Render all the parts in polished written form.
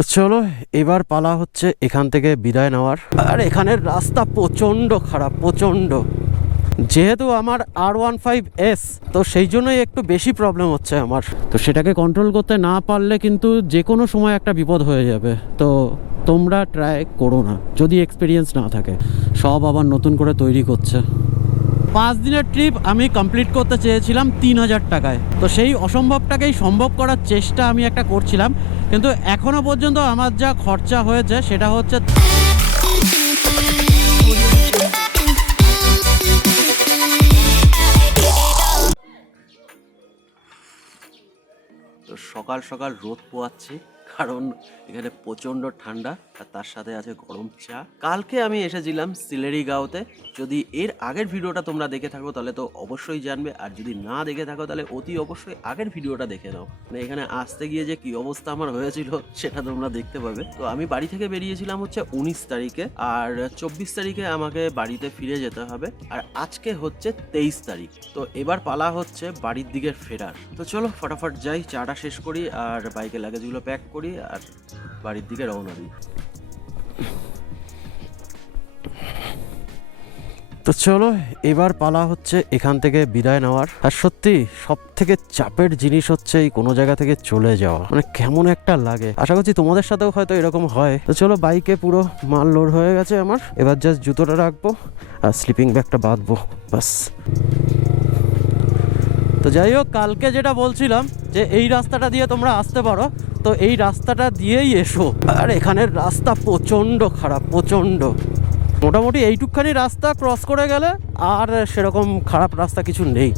তো চলো এবার পালা হচ্ছে এখান থেকে বিদায় নেওয়ার। আর এখানের রাস্তা প্রচণ্ড খারাপ, প্রচণ্ড। যেহেতু আমার R15S, তো সেই জন্যই একটু বেশি প্রবলেম হচ্ছে আমার। তো সেটাকে কন্ট্রোল করতে না পারলে কিন্তু যে কোনো সময় একটা বিপদ হয়ে যাবে। তো তোমরা ট্রাই করো না যদি এক্সপিরিয়েন্স না থাকে। সব আবার নতুন করে তৈরি করছে। 5 দিনের ট্রিপ আমি কমপ্লিট করতে চেয়েছিলাম 3000 টাকায়। তো সেই অসম্ভবটাকেই সম্ভব করার চেষ্টা আমি একটা করছিলাম, কিন্তু এখনো পর্যন্ত আমার যা খরচা হয়েছে সেটা হচ্ছে তো সকাল সকাল রোদ পোয়াচ্ছি, কারণ এখানে প্রচণ্ড ঠান্ডা আর তার সাথে আছে গরম চা। কালকে আমি এসেছিলাম সিলেরিগাঁওতে। যদি এর আগের ভিডিওটা তোমরা দেখে থাকো তাহলে তো অবশ্যই জানবে, আর যদি না দেখে থাকো তাহলে অতি অবশ্যই আগের ভিডিওটা দেখে নাও। মানে এখানে আসতে গিয়ে যে কি অবস্থা আমার হয়েছিল সেটা তোমরা দেখতে পাবে। তো আমি বাড়ি থেকে বেরিয়েছিলাম হচ্ছে 19 তারিখে, আর 24 তারিখে আমাকে বাড়িতে ফিরে যেতে হবে, আর আজকে হচ্ছে 23 তারিখ। তো এবার পালা হচ্ছে বাড়ির দিকে ফেরার। তো চলো ফটাফট যাই, চাটা শেষ করি আর বাইকে লাগেজগুলো প্যাক করি আর বাড়ির দিকে রওনা দিই। তো চলো এবার পালা হচ্ছে এখান থেকে বিদায় নেওয়ার। আর সত্যি সব থেকে চাপের জিনিস হচ্ছে এই কোনো জায়গা থেকে চলে যাওয়া, মানে কেমন একটা লাগে। আশা করছি তোমাদের সাথেও হয়তো এরকম হয়। তো চলো, বাইকে পুরো মাল লোড হয়ে গেছে আমার, এবার জাস্ট জুতোটা রাখবো আর স্লিপিং ব্যাগটা বাঁধবো, বাস। তো যাই হোক, কালকে যেটা বলছিলাম যে এই রাস্তাটা দিয়ে তোমরা আসতে পারো, তো এই রাস্তাটা দিয়েই এসো। আর এখানের রাস্তা প্রচণ্ড খারাপ, প্রচণ্ড। মোটামুটি এইটুকখানি রাস্তা ক্রস করে গেলে আর সেরকম খারাপ রাস্তা কিছু নেই,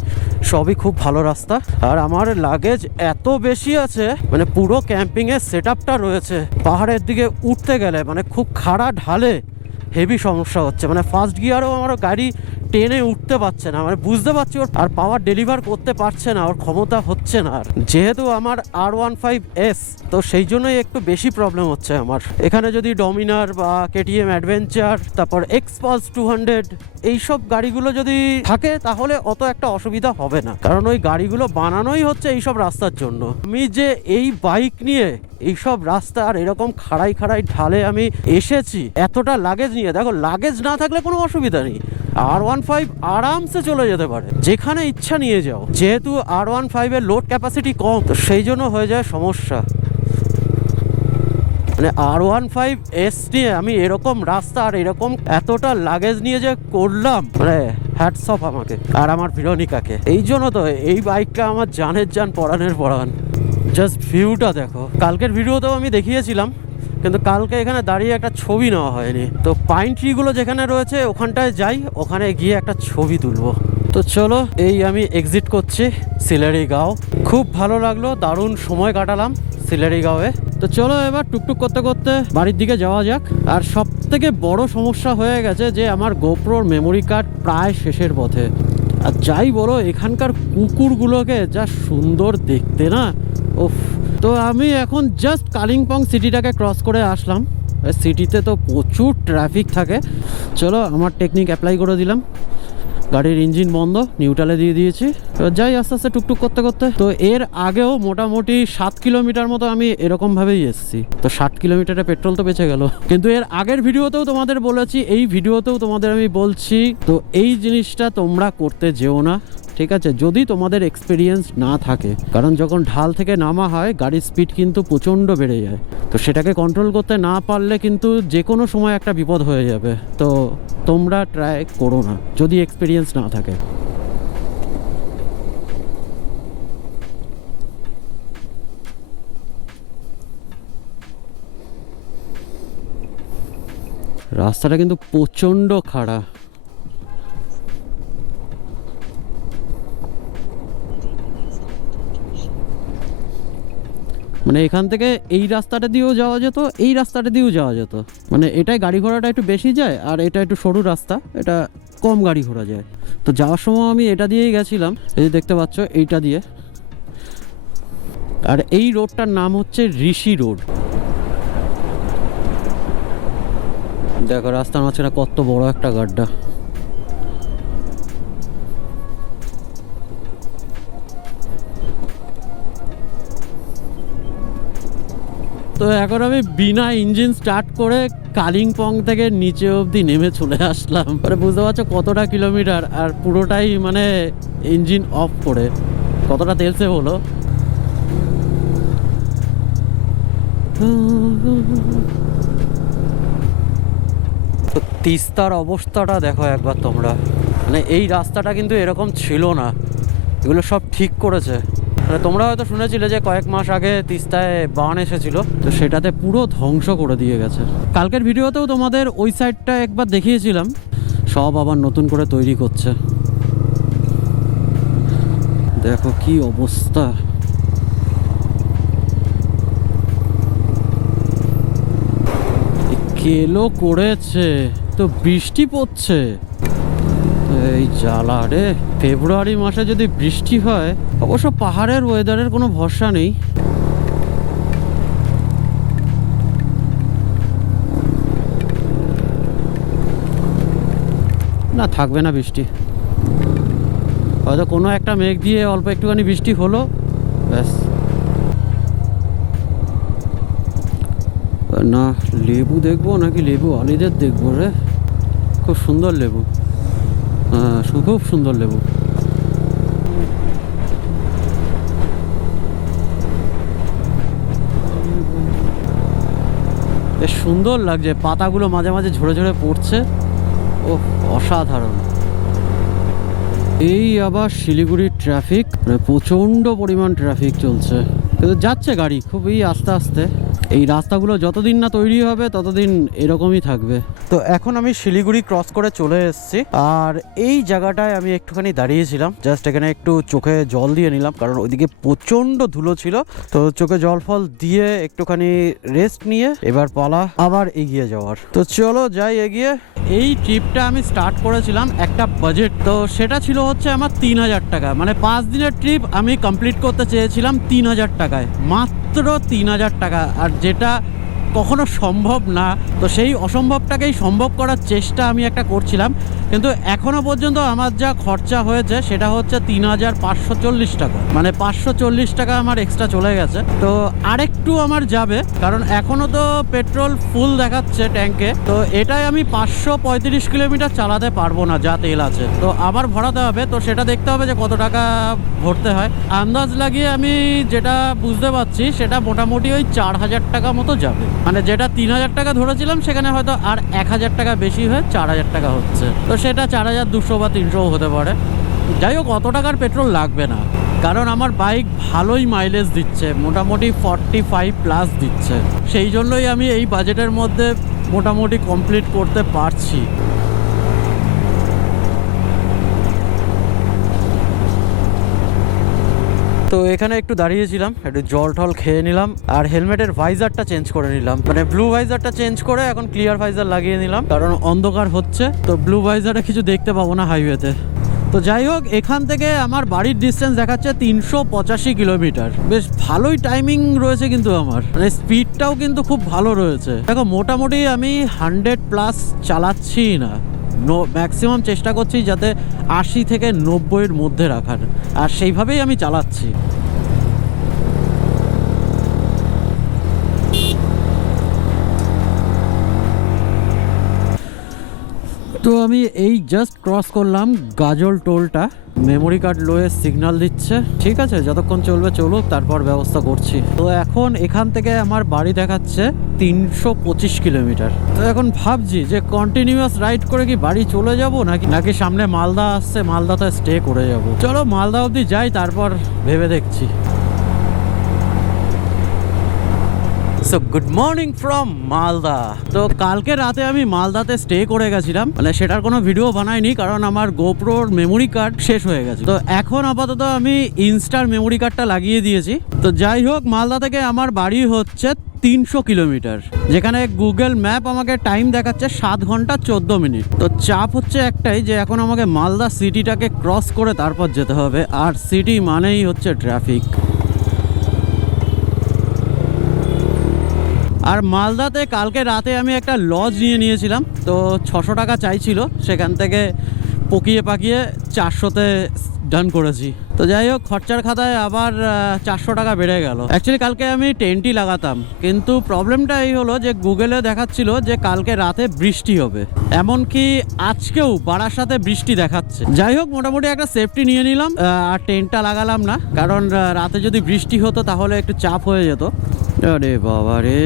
সবই খুব ভালো রাস্তা। আর আমার লাগেজ এত বেশি আছে, মানে পুরো ক্যাম্পিংয়ের সেট আপটা রয়েছে। পাহাড়ের দিকে উঠতে গেলে মানে খুব খাড়া ঢালে হেভি সমস্যা হচ্ছে, মানে ফার্স্ট গিয়ারও আমার গাড়ি টেনে উঠতে পারছে না, মানে বুঝতে পারছি ওর আর পাওয়ার ডেলিভার করতে পারছে না, ওর ক্ষমতা হচ্ছে না। আর যেহেতু আমার R15S, তো সেই জন্যই একটু বেশি প্রবলেম হচ্ছে আমার। এখানে যদি ডমিনার বা KTM অ্যাডভেঞ্চার, তারপর এক্সপালস 200, এইসব গাড়িগুলো যদি থাকে তাহলে অত একটা অসুবিধা হবে না, কারণ ওই গাড়িগুলো বানানোই হচ্ছে এইসব রাস্তার জন্য। আমি যে এই বাইক নিয়ে এইসব রাস্তা আর এরকম খাড়াই খাড়াই ঢালে আমি এসেছি এতটা লাগেজ নিয়ে, দেখো লাগেজ না থাকলে কোনো অসুবিধা নেই, R15 আরামসে চলে যেতে পারে, যেখানে ইচ্ছা নিয়ে যাও। যেহেতু R15 এর লোড ক্যাপাসিটি কম, তো সেই জন্য হয়ে যায় সমস্যা। মানে R15S নিয়ে আমি এরকম রাস্তা আর এরকম এতটা লাগেজ নিয়ে যে করলাম, মানে হ্যাটস অফ আমাকে আর আমার ভিরোনিকাকে। এই জন্য তো এই বাইকটা আমার জানের জান, পরাণের পরাণ। জাস্ট ভিউটা দেখো, কালকের ভিডিওতেও আমি দেখিয়েছিলাম, কিন্তু কালকে এখানে দাঁড়িয়ে একটা ছবি নেওয়া হয়নি। তো পাইন ট্রিগুলো যেখানে রয়েছে ওখানটায় যাই, ওখানে গিয়ে একটা ছবি তুলবো। তো চলো, এই আমি এক্সিট করছি সিলেরিগাঁও। খুব ভালো লাগলো, দারুণ সময় কাটালাম সিলেরিগাঁওয়ে। তো চলো এবার টুকটুক করতে করতে বাড়ির দিকে যাওয়া যাক। আর সব থেকে বড় সমস্যা হয়ে গেছে যে আমার গোপ্রোর মেমোরি কার্ড প্রায় শেষের পথে। আর যাই বলো, এখানকার কুকুরগুলোকে যা সুন্দর দেখতে না, ওফ। তো আমি এখন জাস্ট কালিম্পং সিটিটাকে ক্রস করে আসলাম। সিটিতে তো প্রচুর ট্রাফিক থাকে। চলো, আমার টেকনিক অ্যাপ্লাই করে দিলাম, গাড়ির ইঞ্জিন বন্ধ, নিউট্রালে দিয়ে দিয়েছি। তো যাই আস্তে আস্তে টুকটুক করতে করতে। তো এর আগেও মোটামুটি 7 কিলোমিটার মতো আমি এরকমভাবেই এসেছি। তো 60 কিলোমিটারে পেট্রোল তো বেঁচে গেল। কিন্তু এর আগের ভিডিওতেও তোমাদের বলেছি, এই ভিডিওতেও তোমাদের আমি বলছি, তো এই জিনিসটা তোমরা করতে যেও না, ঠিক আছে, যদি তোমাদের এক্সপিরিয়েন্স না থাকে। কারণ যখন ঢাল থেকে নামা হয় গাড়ির স্পিড কিন্তু প্রচণ্ড বেড়ে যায়। তো সেটাকে কন্ট্রোল করতে না পারলে কিন্তু যে কোনো সময় একটা বিপদ হয়ে যাবে। তো তোমরা ট্রাই করো না যদি এক্সপিরিয়েন্স না থাকে। রাস্তাটা কিন্তু প্রচণ্ড খাড়া। মানে এখান থেকে এই রাস্তাটা দিয়েও যাওয়া যেত, এই রাস্তাটা দিয়েও যাওয়া যেত। মানে এটাই গাড়ি ঘোড়াটা একটু বেশি যায়, আর এটা একটু সরু রাস্তা, এটা কম গাড়ি ঘোড়া যায়। তো যাওয়ার সময় আমি এটা দিয়েই গেছিলাম, এই যে দেখতে পাচ্ছ, এইটা দিয়ে। আর এই রোডটার নাম হচ্ছে ঋষি রোড। দেখো রাস্তার মাঝখানে কত বড় একটা গাড্ডা। তো তো এখন আমি বিনা ইঞ্জিন স্টার্ট করে কালিম্পং থেকে নিচে অবধি নেমে চলে আসলাম। মানে বুঝতে পারছো কতটা কিলোমিটার, আর পুরোটাই মানে ইঞ্জিন অফ করে। কতটা তেল সেভ হলো। তো তিস্তার অবস্থাটা দেখো একবার তোমরা। মানে এই রাস্তাটা কিন্তু এরকম ছিল না, এগুলো সব ঠিক করেছে। মানে তোমরা হয়তো শুনেছিলে যে কয়েক মাস আগে তিস্তায় বান এসেছিল, তো সেটাতে পুরো ধ্বংস করে দিয়ে গেছে। কালকের ভিডিওতেও তোমাদের ওই সাইডটা একবার দেখিয়েছিলাম, সব আবার নতুন করে তৈরি করছে। দেখো কি অবস্থা। কেলো করেছে, তো বৃষ্টি পড়ছে। এই জ্বালা রে, ফেব্রুয়ারি মাসে যদি বৃষ্টি হয়, অবশ্য পাহাড়ের ওয়েদারের কোনো ভরসা নেই। না, থাকবে না বৃষ্টি, হয়তো কোনো একটা মেঘ দিয়ে অল্প একটুখানি বৃষ্টি হলো, ব্যাস। না লেবু দেখবো নাকি লেবু আলিদের দেখবো রে, খুব সুন্দর লেবু। হ্যাঁ, খুব সুন্দর লেবু। বেশ সুন্দর লাগছে, পাতাগুলো মাঝে মাঝে ঝরে ঝরে পড়ছে। ও অসাধারণ। এই আবার শিলিগুড়ির ট্রাফিক, মানে প্রচণ্ড পরিমাণ ট্রাফিক চলছে, কিন্তু যাচ্ছে গাড়ি খুবই আস্তে আস্তে। এই রাস্তাগুলো যতদিন না তৈরি হবে ততদিন এরকমই থাকবে। তো এখন আমি শিলিগুড়ি ক্রস করে চলে এসেছি, আর এই জায়গাটায় আমি একটুখানি দাঁড়িয়েছিলাম, জাস্ট এখানে একটু চোখে জল দিয়ে নিলাম, কারণ ওইদিকে প্রচণ্ড ধুলো ছিল। তো চোখে জল ফল দিয়ে একটুখানি রেস্ট নিয়ে এবার পালা আবার এগিয়ে যাওয়ার। তো চলো যাই এগিয়ে। এই ট্রিপটা আমি স্টার্ট করেছিলাম একটা বাজেট, তো সেটা ছিল হচ্ছে আমার 3000 টাকা। মানে 5 দিনের ট্রিপ আমি কমপ্লিট করতে চেয়েছিলাম 3000 টাকায়, মাত্র 3000 টাকা। আর যেটা কখনো সম্ভব না, তো সেই অসম্ভবটাকেই সম্ভব করার চেষ্টা আমি একটা করছিলাম। কিন্তু এখনো পর্যন্ত আমার যা খরচা হয়েছে সেটা হচ্ছে 3540 টাকা, মানে 540 টাকা আমার এক্সট্রা চলে গেছে। তো আরেকটু আমার যাবে, কারণ এখনো তো পেট্রোল ফুল দেখাচ্ছে ট্যাঙ্কে। তো এটাই আমি 535 কিলোমিটার চালাতে পারবো না, যা তেল আছে। তো আবার ভরাতে হবে, তো সেটা দেখতে হবে যে কত টাকা ভরতে হয়। আন্দাজ লাগিয়ে আমি যেটা বুঝতে পারছি সেটা মোটামুটি ওই 4000 টাকা মতো যাবে। মানে যেটা 3000 টাকা ধরেছিলাম সেখানে হয়তো আর 1000 টাকা বেশি হয়ে 4000 টাকা হচ্ছে। তো সেটা 4200 বা 300 হতে পারে। যাই হোক, অত টাকার পেট্রোল লাগবে না, কারণ আমার বাইক ভালোই মাইলেজ দিচ্ছে, মোটামুটি 45+ দিচ্ছে। সেই জন্যই আমি এই বাজেটের মধ্যে মোটামুটি কমপ্লিট করতে পারছি। তো এখানে একটু দাঁড়িয়েছিলাম, একটু জল টল খেয়ে নিলাম, আর হেলমেটের ভাইজারটা চেঞ্জ করে নিলাম। মানে ব্লু ভাইজারটা চেঞ্জ করে এখন ক্লিয়ার ভাইজার লাগিয়ে নিলাম, কারণ অন্ধকার হচ্ছে, তো ব্লু ভাইজারে কিছু দেখতে পাবো না হাইওয়েতে। তো যাই হোক, এখান থেকে আমার বাড়ির ডিস্টেন্স দেখাচ্ছে 385 কিলোমিটার। বেশ ভালোই টাইমিং রয়েছে কিন্তু আমার, মানে স্পিডটাও কিন্তু খুব ভালো রয়েছে। দেখো মোটামুটি আমি 100+ চালাচ্ছি না, ম্যাক্সিমাম চেষ্টা করছি যাতে 80 থেকে 90-এর মধ্যে রাখার, আর সেইভাবেই আমি চালাচ্ছি। তো আমি এই জাস্ট ক্রস করলাম গাজল টোলটা, মেমোরি কার্ড লোয়ে সিগন্যাল দিচ্ছে। ঠিক আছে, যতক্ষণ চলবে চলুক, তারপর ব্যবস্থা করছি। তো এখন এখান থেকে আমার বাড়ি দেখাচ্ছে 325 কিলোমিটার। তো এখন ভাবছি যে কন্টিনিউয়াস রাইড করে কি বাড়ি চলে যাব নাকি সামনে মালদা আসছে, মালদাতে স্টে করে যাব। চলো মালদা অবধি যাই, তারপর ভেবে দেখছি। So good morning from Malda. তো কালকে রাতে আমি মালদাতে স্টে করে গেছিলাম, মানে সেটার কোনো ভিডিও বানাইনি, কারণ আমার গোপ্রোর মেমোরি কার্ড শেষ হয়ে গেছে। তো এখন আপাতত আমি ইনস্টার মেমোরি কার্ডটা লাগিয়ে দিয়েছি। তো যাই হোক, মালদা থেকে আমার বাড়ি হচ্ছে 300 কিলোমিটার, যেখানে গুগল ম্যাপ আমাকে টাইম দেখাচ্ছে 7 ঘন্টা 14 মিনিট। তো চাপ হচ্ছে একটাই, যে এখন আমাকে মালদা সিটিটাকে ক্রস করে তারপর যেতে হবে, আর সিটি মানেই হচ্ছে ট্রাফিক। আর মালদাতে কালকে রাতে আমি একটা লজ নিয়েছিলাম, তো 600 টাকা চাইছিল, সেখান থেকে পকিয়ে পাকিয়ে 400-তে ডান করেছি। তো যাই হোক, খরচার খাতায় আবার 400 টাকা বেড়ে গেল। অ্যাকচুয়ালি কালকে আমি টেন্টই লাগাতাম, কিন্তু প্রবলেমটা এই হলো যে গুগলে দেখাচ্ছিল যে কালকে রাতে বৃষ্টি হবে, এমনকি আজকেও বারাসাতে বৃষ্টি দেখাচ্ছে। যাই হোক, মোটামুটি একটা সেফটি নিয়ে নিলাম আর টেন্টটা লাগালাম না, কারণ রাতে যদি বৃষ্টি হতো তাহলে একটু চাপ হয়ে যেত। আরে বাবা রে,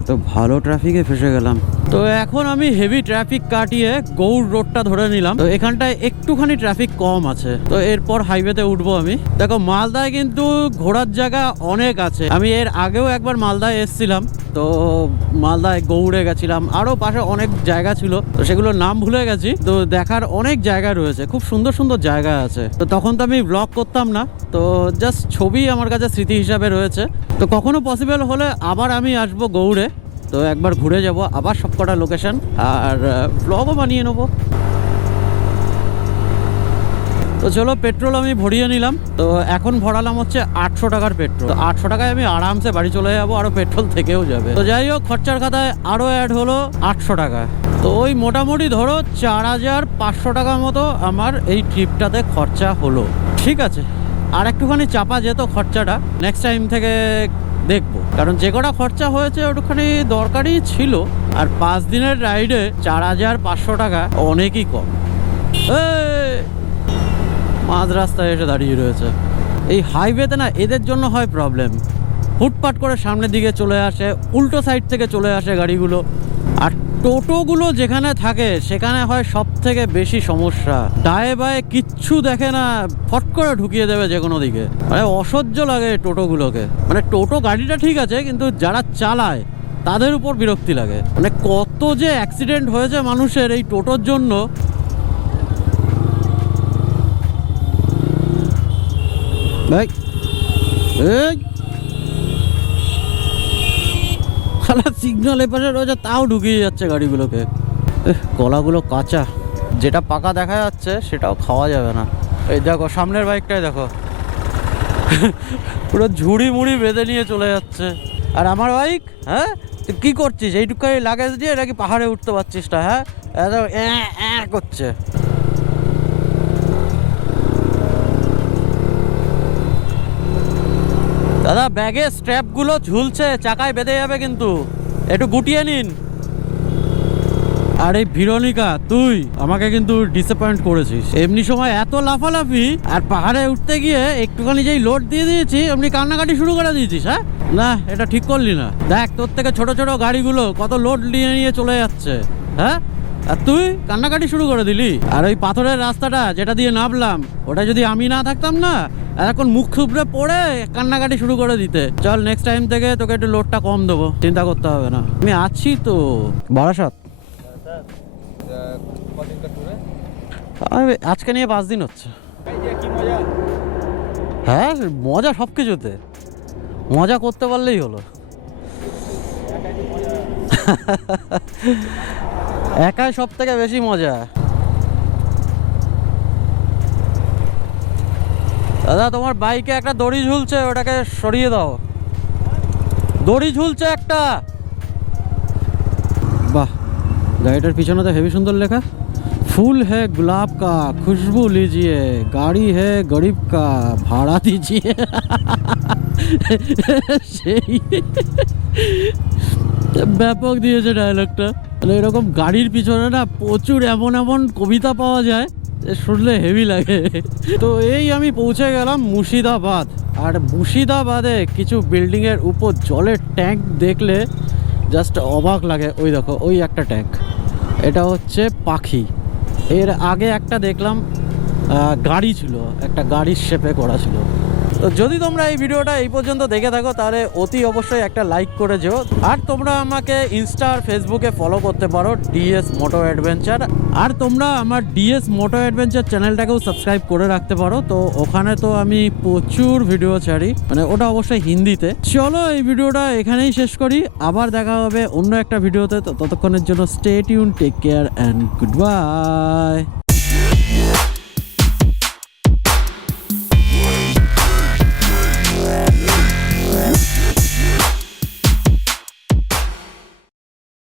এত ভালো ট্রাফিকে ফেসে গেলাম। তো এখন আমি হেভি ট্রাফিক কাটিয়ে গৌড় রোডটা ধরে নিলাম। তো এখানটায় একটুখানি ট্রাফিক কম আছে, তো এরপর হাইওয়েতে উঠবো আমি। দেখো, মালদায় কিন্তু ঘোরার জায়গা অনেক আছে। আমি এর আগেও একবার মালদায় এসেছিলাম, তো মালদায় গৌড়ে গেছিলাম, আরও পাশে অনেক জায়গা ছিল, তো সেগুলোর নাম ভুলে গেছি। তো দেখার অনেক জায়গা রয়েছে, খুব সুন্দর সুন্দর জায়গা আছে। তো তখন তো আমি ব্লগ করতাম না, তো জাস্ট ছবি আমার কাছে স্মৃতি হিসাবে রয়েছে। তো কখনো পসিবল হলে আবার আমি আসবো গৌড়ে, তো একবার ঘুরে যাব আবার সবকটা লোকেশন, আর ব্লগও বানিয়ে নেবো। তো চলো, পেট্রোল আমি ভরিয়ে নিলাম। তো এখন ভরালাম হচ্ছে 800 টাকার পেট্রোল। তো 800 টাকায় আমি আরামসে বাড়ি চলে যাবো, আরও পেট্রোল থেকেও যাবে। তো যাই হোক, খরচার খাতায় আরও অ্যাড হলো 800 টাকা। তো ওই মোটামুটি ধরো 4500 টাকা মতো আমার এই ট্রিপটাতে খরচা হলো। ঠিক আছে, আর একটুখানি চাপা যেত খরচাটা, নেক্সট টাইম থেকে দেখবো, কারণ যে কটা খরচা হয়েছে ওটুখানি দরকারই ছিল। আর 5 দিনের রাইডে 4500 টাকা অনেকই কম। মাঝ রাস্তায় এসে দাঁড়িয়ে রয়েছে। এই হাইওয়েতে না এদের জন্য হয় প্রবলেম, হুটপাট করে সামনের দিকে চলে আসে, উল্টো সাইড থেকে চলে আসে গাড়িগুলো। আর টোটোগুলো যেখানে থাকে সেখানে হয় সব থেকে বেশি সমস্যা। ডায়ে বায়ে কিচ্ছু দেখে না, ফট করে ঢুকিয়ে দেবে যে কোনো দিকে। মানে অসহ্য লাগে টোটোগুলোকে। মানে টোটো গাড়িটা ঠিক আছে, কিন্তু যারা চালায় তাদের উপর বিরক্তি লাগে। মানে কত যে অ্যাক্সিডেন্ট হয়েছে মানুষের এই টোটোর জন্য। ভাই, এই খালা সিগন্যাল এপাশে রয়েছে, তাও ঢুকিয়ে যাচ্ছে গাড়িগুলোকে। কলাগুলো কাঁচা, যেটা পাকা দেখা যাচ্ছে সেটাও খাওয়া যাবে না। এই দেখো সামনের বাইকটাই দেখো, পুরো ঝুড়ি মুড়ি বেঁধে নিয়ে চলে যাচ্ছে। আর আমার বাইক, হ্যাঁ তুই কী করছিস? এইটুকাই লাগেজ দিয়ে নাকি পাহাড়ে উঠতে পারছিস না? হ্যাঁ, এত করছে। দাদা, ব্যাগের স্ট্র্যাপগুলো ঝুলছে, চাকায় বেঁধে যাবে কিন্তু, একটু গুটিয়ে নিন। আর এই ভিরনিকা, তুই আমাকে কিন্তু ডিসঅ্যাপয়েন্ট করেছিস। এমনি সময় এত লাফালাফি, আর পাহাড়ে উঠতে গিয়ে একটুখানি যেই লোড দিয়ে দিয়েছি এমনি কান্নাকাটি শুরু করে দিয়েছিস। হ্যাঁ, না এটা ঠিক করলি না। দেখ, তোর থেকে ছোট ছোট গাড়িগুলো কত লোড নিয়ে নিয়ে চলে যাচ্ছে। হ্যাঁ, আর তুই কান্নাকাটি শুরু করে দিলি। আর ওই পাথরের রাস্তাটা যেটা দিয়ে নামলাম, ওটা যদি আমি না থাকতাম না, এখন মুখ থুবড়ে পড়ে কান্নাকাটি শুরু করে দিতে। চল, নেক্সট টাইম থেকে তোকে একটু লোডটা কম দেবো, চিন্তা করতে হবে না। আমি আছি তো। বারাসাত আজকে নিয়ে 5 দিন হচ্ছে। হ্যাঁ, মজা সব কিছুতে, মজা করতে পারলেই হলো। একাই সব থেকে বেশি মজা। দাদা, তোমার বাইকে একটা দড়ি ঝুলছে, ওটাকে সরিয়ে দাও। দড়ি ঝুলছে একটা। বাহ, গাড়িটার পিছনে তো হেভি সুন্দর লেখা, ফুল হে গুলাব কা খুশবু লিজিয়ে, গাড়ি হে গরিব কা ভাড়া দিজিয়ে। সেই ব্যাপক দিয়েছে ডায়লগটা। তাহলে এরকম গাড়ির পিছনে না প্রচুর এমন এমন কবিতা পাওয়া যায়, শুনলে হেভি লাগে। তো এই আমি পৌঁছে গেলাম মুর্শিদাবাদ। আর মুর্শিদাবাদে কিছু বিল্ডিংয়ের উপর জলের ট্যাঙ্ক দেখলে জাস্ট অবাক লাগে। ওই দেখো, ওই একটা ট্যাঙ্ক, এটা হচ্ছে পাখি। এর আগে একটা দেখলাম গাড়ি ছিল, একটা গাড়ির শেপে করা ছিল। তো যদি তোমরা এই ভিডিওটা এই পর্যন্ত দেখে থাকো তাহলে অতি অবশ্যই একটা লাইক করে যেও। আর তোমরা আমাকে ইনস্টা আর ফেসবুকে ফলো করতে পারো, ডিএস মোটো অ্যাডভেঞ্চার। আর তোমরা আমার ডিএস মোটো অ্যাডভেঞ্চার চ্যানেলটাকেও সাবস্ক্রাইব করে রাখতে পারো। তো ওখানে তো আমি প্রচুর ভিডিও ছাড়ি, মানে ওটা অবশ্যই হিন্দিতে। চলো, এই ভিডিওটা এখানেই শেষ করি, আবার দেখা হবে অন্য একটা ভিডিওতে। তো ততক্ষণের জন্য stay tune, take care and good bye.